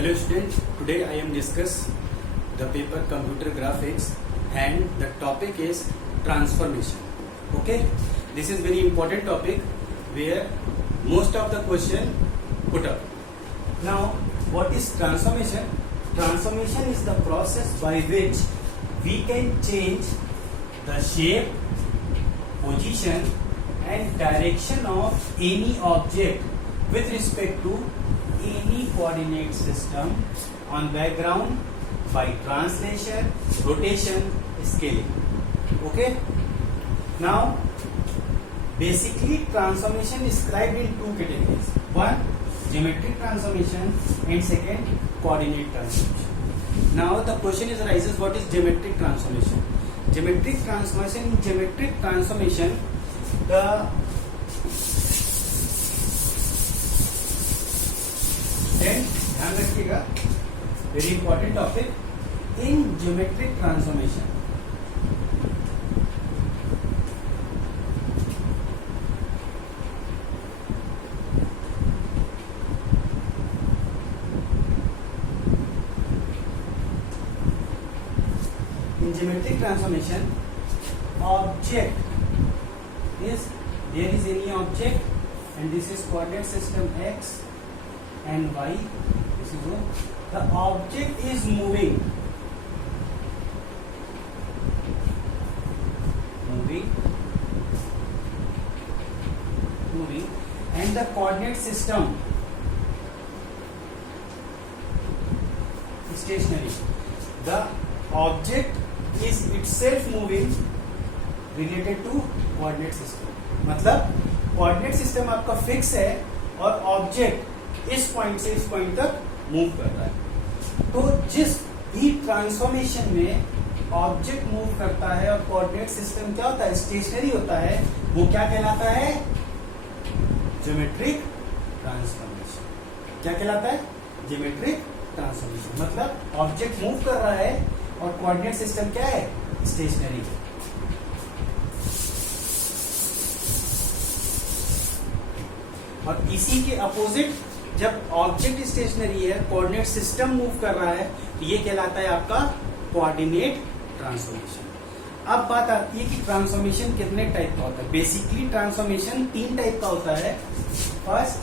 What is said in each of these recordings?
Hello students, today I am discuss the paper computer graphics and the topic is transformation. Okay, this is very important topic where most of the question put up. Now, what is transformation? Transformation is the process by which we can change the shape, position and direction of any object with respect to any coordinate system on background by translation, rotation, scaling. Okay. Now, basically transformation is described in two categories. One, geometric transformation, and second, coordinate transformation. Now the question arises, what is geometric transformation? Geometric transformation, the ध्यान रखिएगा, very important topic. In geometric transformation object is, there is any object and this is coordinate system x and y. This is what the object is moving and the coordinate system stationary. The object is itself moving related to coordinate system. मतलब coordinate system आपका फिक्स है और ऑब्जेक्ट इस पॉइंट से इस पॉइंट तक मूव कर रहा है. तो जिस भी ट्रांसफॉर्मेशन में ऑब्जेक्ट मूव करता है और कोऑर्डिनेट सिस्टम क्या होता है, स्टेशनरी होता है, वो क्या कहलाता है, ज्योमेट्रिक ट्रांसफॉर्मेशन. क्या कहलाता है, ज्योमेट्रिक ट्रांसफॉर्मेशन. मतलब ऑब्जेक्ट मूव कर रहा है और कोऑर्डिनेट सिस्टम क्या है, स्टेशनरी है. और इसी के अपोजिट जब ऑब्जेक्ट स्टेशनरी है, कोऑर्डिनेट सिस्टम मूव कर रहा है, तो ये कहलाता है आपका कोऑर्डिनेट ट्रांसफॉर्मेशन. अब बात आती है कि ट्रांसफॉर्मेशन कितने टाइप का होता है. बेसिकली ट्रांसफॉर्मेशन तीन टाइप का होता है. First,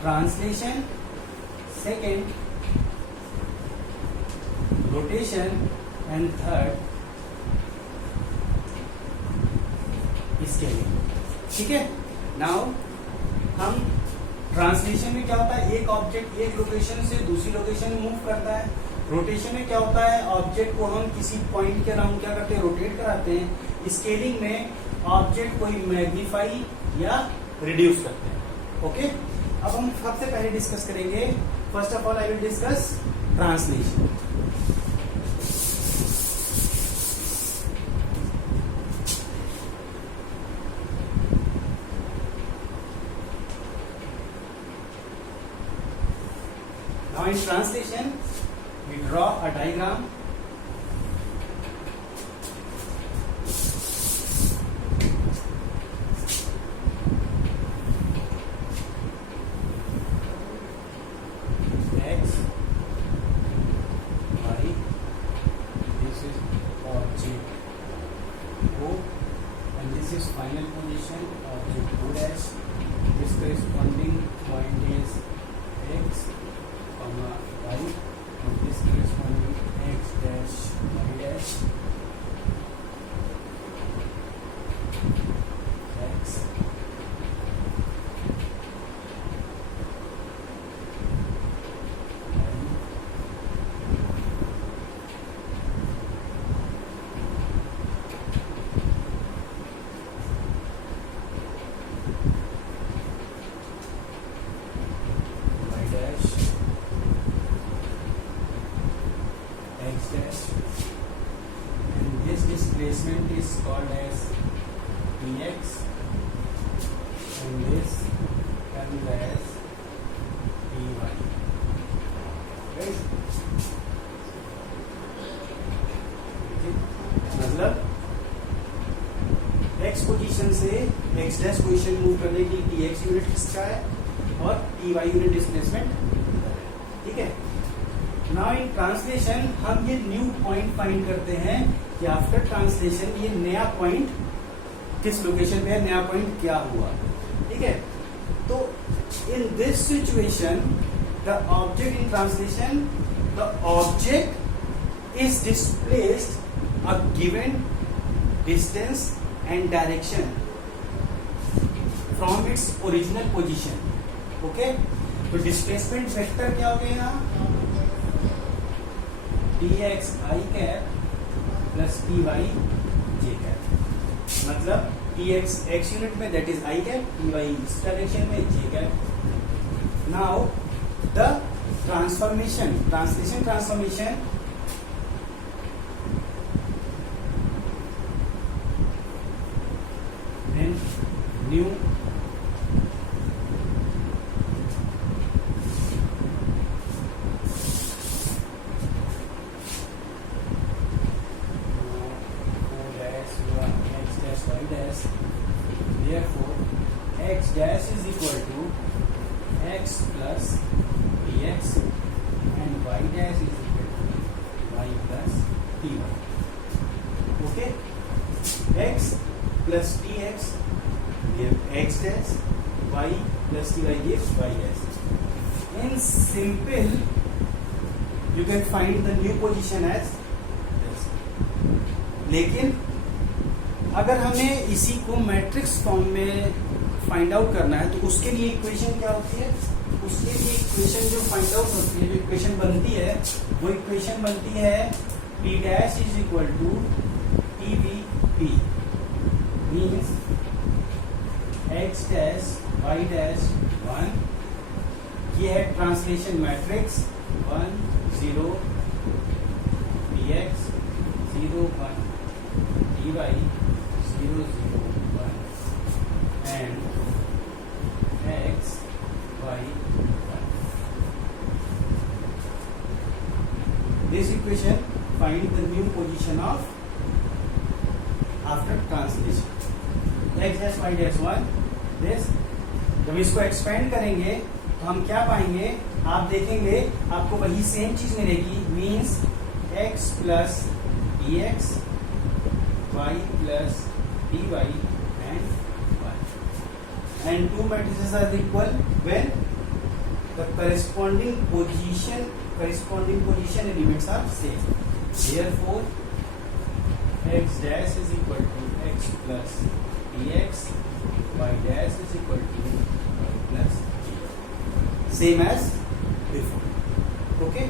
translation, second, rotation and third, scaling. ठीक है. नाउ हम ट्रांसलेशन में क्या होता है, एक ऑब्जेक्ट एक लोकेशन से दूसरी लोकेशन में मूव करता है. रोटेशन में क्या होता है, ऑब्जेक्ट को हम किसी पॉइंट के अराउंड क्या करते हैं, रोटेट कराते हैं. स्केलिंग में ऑब्जेक्ट को मैग्नीफाई या रिड्यूस करते हैं. ओके. अब हम सबसे पहले डिस्कस करेंगे. First of all I will discuss translation. Now in translation, we draw a diagram. X, Y, this is object O, and this is final position object O dash. This corresponding point is X, y, and this corresponding x dash y dash, x, x dash, and this displacement is called as dx, and this comes as dy. Right? मतलब x position position से x dash position move करने की T x unit किसका है और T Y unit displacement, ठीक है। Now in translation हम ये न्यू पॉइंट फाइंड करते हैं कि आफ्टर ट्रांसलेशन ये नया पॉइंट किस लोकेशन पे है, नया पॉइंट क्या हुआ, ठीक है। तो in this situation the object in translation, the object is displaced a given distance and direction from its original position, okay. तो डिस्प्लेसमेंट वेक्टर क्या हो गया यहाँ, d x i cap plus t y j cap, मतलब t x x unit में that is i cap, t y इस direction में j cap. Now the transformation, translation transformation then new therefore x dash is equal to x plus dx and y dash is equal to y plus dy, okay। x plus dx give x dash, y plus dy gives y dash. In simple you can find the new position as this. लेकिन अगर हमें इसी को matrix form में find out करना है तो उसके लिए इक्वेशन क्या होती है, उसके लिए इक्वेशन जो फाइंड आउट होती है, जो इक्वेशन बनती है वो इक्वेशन बनती है p dash is equal to T V P, means x dash y dash 1, ये है ट्रांसलेशन मैट्रिक्स 1 0 dx 0 1 dy 0 0 1 and x y 1. This equation find the new position of after translation. X dash y dash 1. This जब इसको एक्सपेंड करेंगे तो हम क्या पाएंगे, आप देखेंगे आपको वही सेम चीज मिलेगी, means x plus D x y plus dy and y, and two matrices are equal when the corresponding position elements are same. Therefore x dash is equal to x plus dx, y dash is equal to y plus dy, same as before, okay।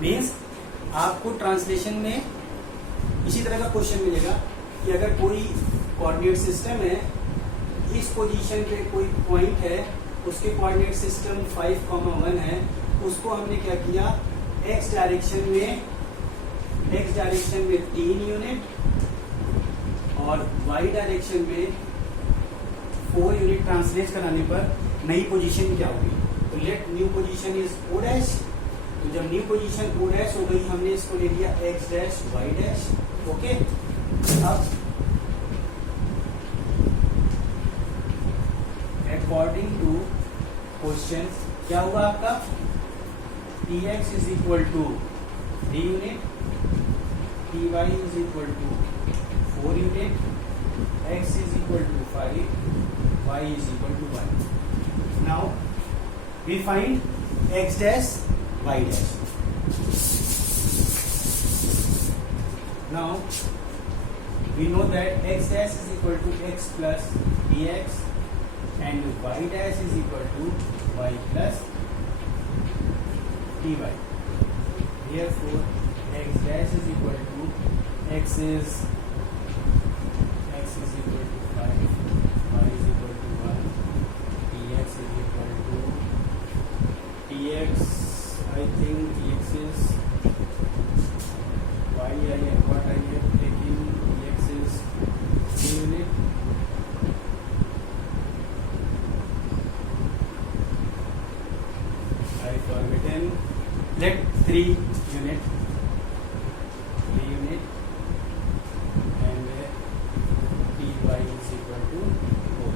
Means आपको ट्रांसलेशन में इसी तरह का क्वेश्चन मिलेगा कि अगर कोई coordinate system है, इस पोजीशन पे कोई पॉइंट है, उसके कोऑर्डिनेट सिस्टम 5,1 है, उसको हमने क्या किया, x डायरेक्शन में 3 यूनिट और y डायरेक्शन में 4 यूनिट ट्रांसलेट कराने पर नई पोजीशन क्या होगी, तो let new position is o dash. तो जब न्यू पोजीशन o डैश हो गई, हमने इसको ले लिया x dash y dash, okay. अब अकॉर्डिंग टू क्वेश्चन क्या हुआ आपका, dx is equal to 3 unit, dy is equal to 4 unit, x is equal to 5, y is equal to 1. Now we find x dash y dash. Now we know that x dash is equal to x plus dx and y dash is equal to y plus dy. Therefore x dash is equal to x is equal to 5, y is equal to 1, dx is equal to dx. I think dx is y. What I have taken dx is 3 unit forgotten. Let 3 unit and dy is equal to 4.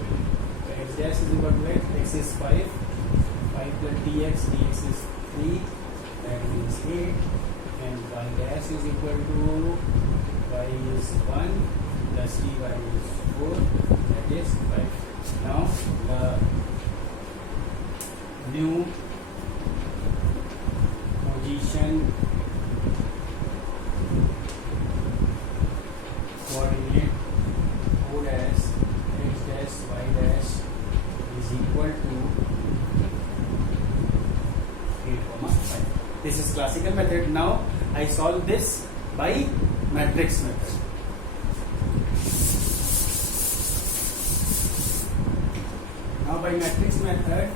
So x dash is equal to x is 5 plus dx is 3, that means 8, and y dash is equal to y is 1 plus dy is 4, that is 5. Now the new position coordinate O dash x dash y dash is equal to 8,5. This is classical method. Now I solve this by matrix method. Now by matrix method,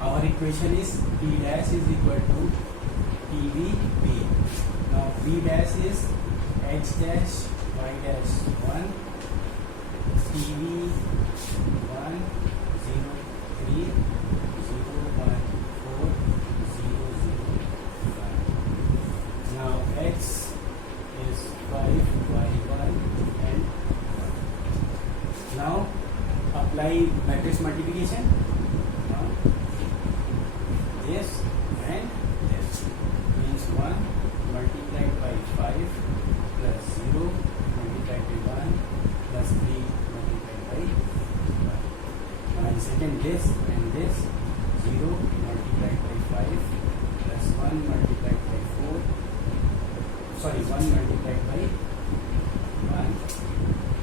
our equation is P dash is equal to TVB. Now B dash is X dash Y dash 1, TV 1, 0, 3, 0, 1, 4, 0, 0, 1. Now X is 5, Y 1 and 1. Now apply matrix multiplication. This and this means 1 multiplied by 5 plus 0 multiplied by 1 plus 3 multiplied by 1. Now in second this and this 0 multiplied by 5 plus 1 multiplied by 4, sorry 1 multiplied by 1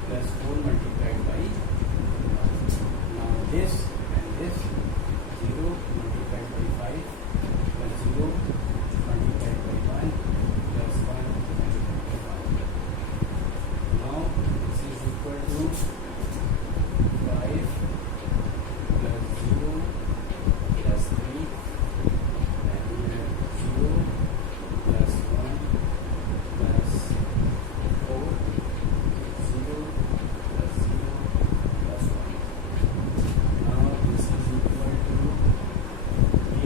plus 4 multiplied by 1. Now this and this 0 multiplied by 5 plus 0 multiplied by 1 plus 1 multiplied by 1. Now this is equal to 5 plus 0 plus 3 and 0 plus 1 plus 4, 0 plus 0 plus 1. Now this is equal to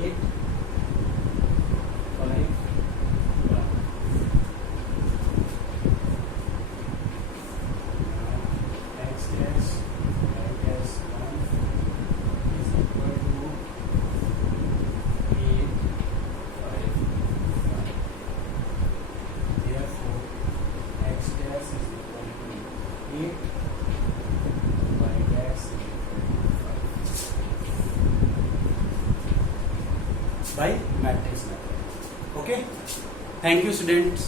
8, 5, 1. Now x dash y dash 1 is equal to 8, 5, 1. Therefore x dash is equal to 8, y dash is equal to 5 by matrix method. Okay, thank you students.